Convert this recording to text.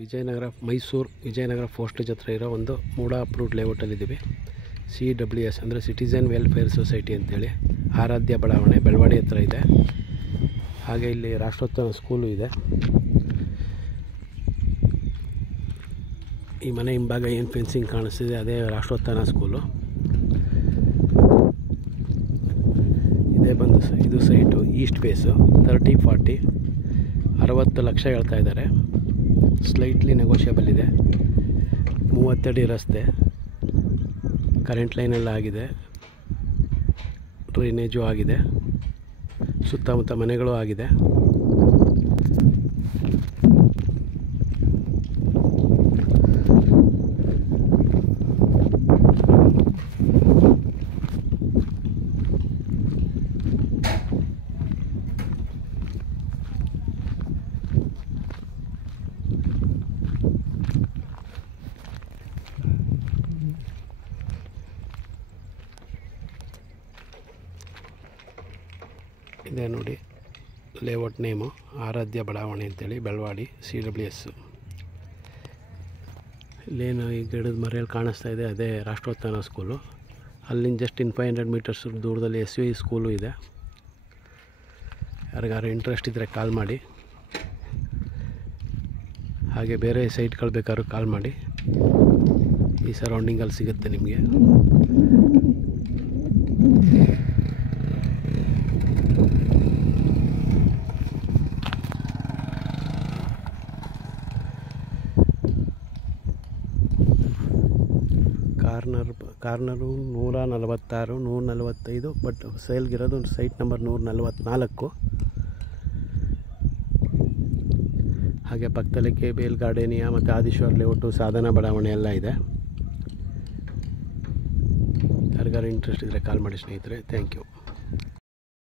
Vijayanagara Mysuru Vijayanagara postage ಹತ್ರ ಇರೋ ಒಂದು ಮೂಡ ಅಪ್ರೂವ್ಡ್ ಲೇಔಟಲ್ಲಿದ್ದೀವಿ. CWS ಅಂದರೆ ಸಿಟಿಸನ್ ವೆಲ್ಫೇರ್ ಸೊಸೈಟಿ ಅಂತೇಳಿ ಆರಾಧ್ಯ ಬಡಾವಣೆ ಬೆಳವಾಡಿ ಹತ್ರ ಇದೆ. ಹಾಗೆ ಇಲ್ಲಿ ರಾಷ್ಟ್ರೋತ್ಥಾನ ಸ್ಕೂಲು ಇದೆ. ಈ ಮನೆ ಹಿಂಭಾಗ ಏನು ಫೆನ್ಸಿಂಗ್ ಕಾಣಿಸ್ತಿದೆ ಅದೇ ರಾಷ್ಟ್ರೋತ್ಥಾನ ಸ್ಕೂಲು. ಇದೇ ಬಂದು ಇದು ಸೈಟು ಈಸ್ಟ್ ಫೇಸು 30-40 60 ಲಕ್ಷ ಹೇಳ್ತಾ ಇದ್ದಾರೆ. ಸ್ಲೈಟ್ಲಿ ನೆಗೋಷಿಯಬಲ್ ಇದೆ. 30 ಅಡಿ ರಸ್ತೆ, ಕರೆಂಟ್ ಲೈನೆಲ್ಲ ಆಗಿದೆ, ಡ್ರೈನೇಜು ಆಗಿದೆ, ಸುತ್ತಮುತ್ತ ಮನೆಗಳು ಆಗಿದೆ. ಇದೇ ನೋಡಿ ಲೇಔಟ್ ನೇಮು ಆರಾಧ್ಯ ಬಡಾವಣೆ ಅಂತೇಳಿ ಬೆಳವಾಡಿ CWS. ಇಲ್ಲೇನು ಈ ಗಿಡದ ಮರೆಯಲ್ಲಿ ಕಾಣಿಸ್ತಾ ಇದೆ ಅದೇ ರಾಷ್ಟ್ರೋತ್ಥಾನ ಸ್ಕೂಲು. ಅಲ್ಲಿಂದ ಜಸ್ಟ್ 500 ಮೀಟರ್ಸ್ ದೂರದಲ್ಲಿ SVI ಸ್ಕೂಲು ಇದೆ. ಯಾರಿಗಾರು ಇಂಟ್ರೆಸ್ಟ್ ಇದ್ದರೆ ಕಾಲ್ ಮಾಡಿ. ಹಾಗೆ ಬೇರೆ ಸೈಟ್ಗಳು ಬೇಕಾದ್ರೂ ಕಾಲ್ ಮಾಡಿ. ಈ ಸರೌಂಡಿಂಗಲ್ಲಿ ಸಿಗುತ್ತೆ ನಿಮಗೆ. ಕಾರ್ನರು 146, 145, ಬಟ್ ಸೇಲ್ಗಿರೋದು ಸೈಟ್ ನಂಬರ್ 144. ಹಾಗೆ ಪಕ್ಕದಲ್ಲಿ KBL ಗಾರ್ಡೇನಿಯಾ ಮತ್ತು ಆದಿಶ್ವರ್ ಲೇಔಟು ಸಾಧನ ಬಡಾವಣೆ ಎಲ್ಲ ಇದೆ. ಯಾರಿಗಾರು ಇಂಟ್ರೆಸ್ಟ್ ಇದ್ದರೆ ಕಾಲ್ ಮಾಡಿ ಸ್ನೇಹಿತರೆ. Thank you.